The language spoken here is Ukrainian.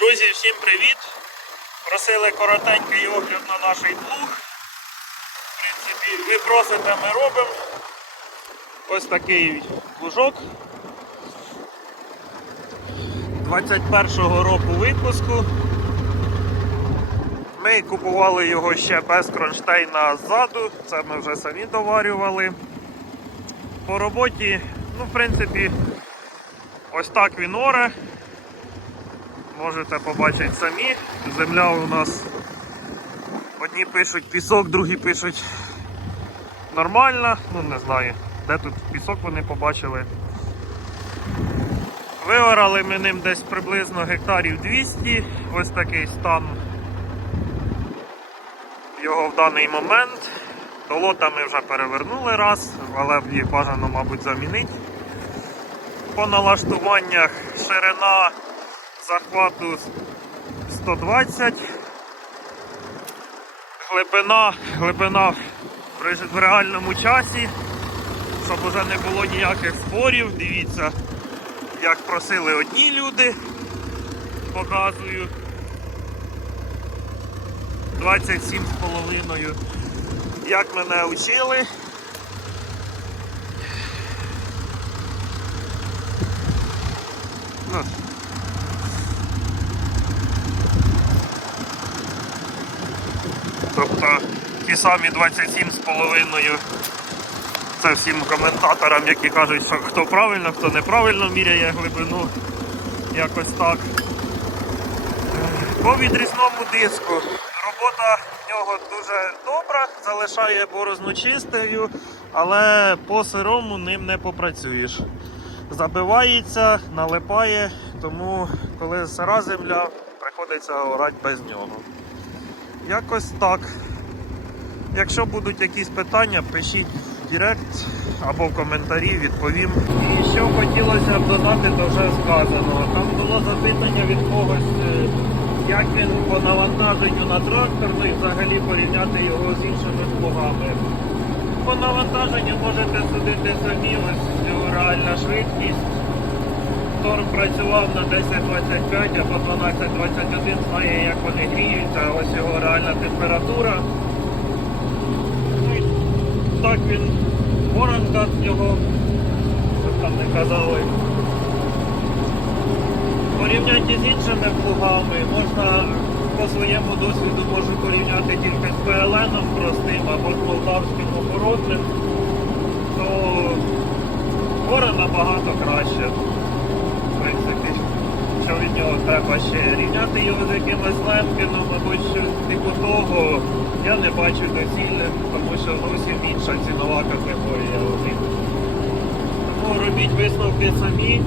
Друзі, всім привіт! Просили коротенький огляд на наш плуг. В принципі, ви просите, ми робимо. Ось такий плужок. 21-го року випуску. Ми купували його ще без кронштейна ззаду, це ми вже самі доварювали. По роботі, ну, в принципі, ось так він оре. Можете побачити самі. Земля у нас одні пишуть пісок, другі пишуть нормальна. Ну не знаю, де тут пісок вони побачили. Виорали ми ним десь приблизно гектарів 200. Ось такий стан його в даний момент. Толота ми вже перевернули раз, але їх бажано, мабуть, замінити. По налаштуваннях ширина захвату 120. Глибина, глибина в реальному часі, щоб уже не було ніяких спорів. Дивіться, як просили одні люди. Показую. 27,5. Як мене учили. Ну, Тобто ті самі 27,5 це всім коментаторам, які кажуть, що хто правильно, хто неправильно міряє глибину. Якось так. По відрізному диску. Робота в нього дуже добра, залишає борозну чистою, але по сирому ним не попрацюєш. Забивається, налипає, тому коли сира земля, приходиться орати без нього. Якось так. Якщо будуть якісь питання, пишіть в Директ або в коментарі, відповім. І що хотілося б додати, то вже сказано. Там було запитання від когось, е, як він по навантаженню на трактор, ну і взагалі порівняти його з іншими плугами. По навантаженню можете судити самі, ось реальна швидкість. Торг працював на 10.25 або 12.21, знає, як вони гріються, ось його реальна температура. Ну і так він воронка з нього, що там не казали. Порівняйте з іншими плугами, можна по своєму досвіду можу порівняти тільки з ПЛН простим або з молдавським оборотним, то гора набагато краще. В принципі, що від нього треба ще рівняти його з якимось лемкином або щось типу того, я не бачу доцільним, тому що зовсім інша цінова категорія. Тому робіть висновки самі.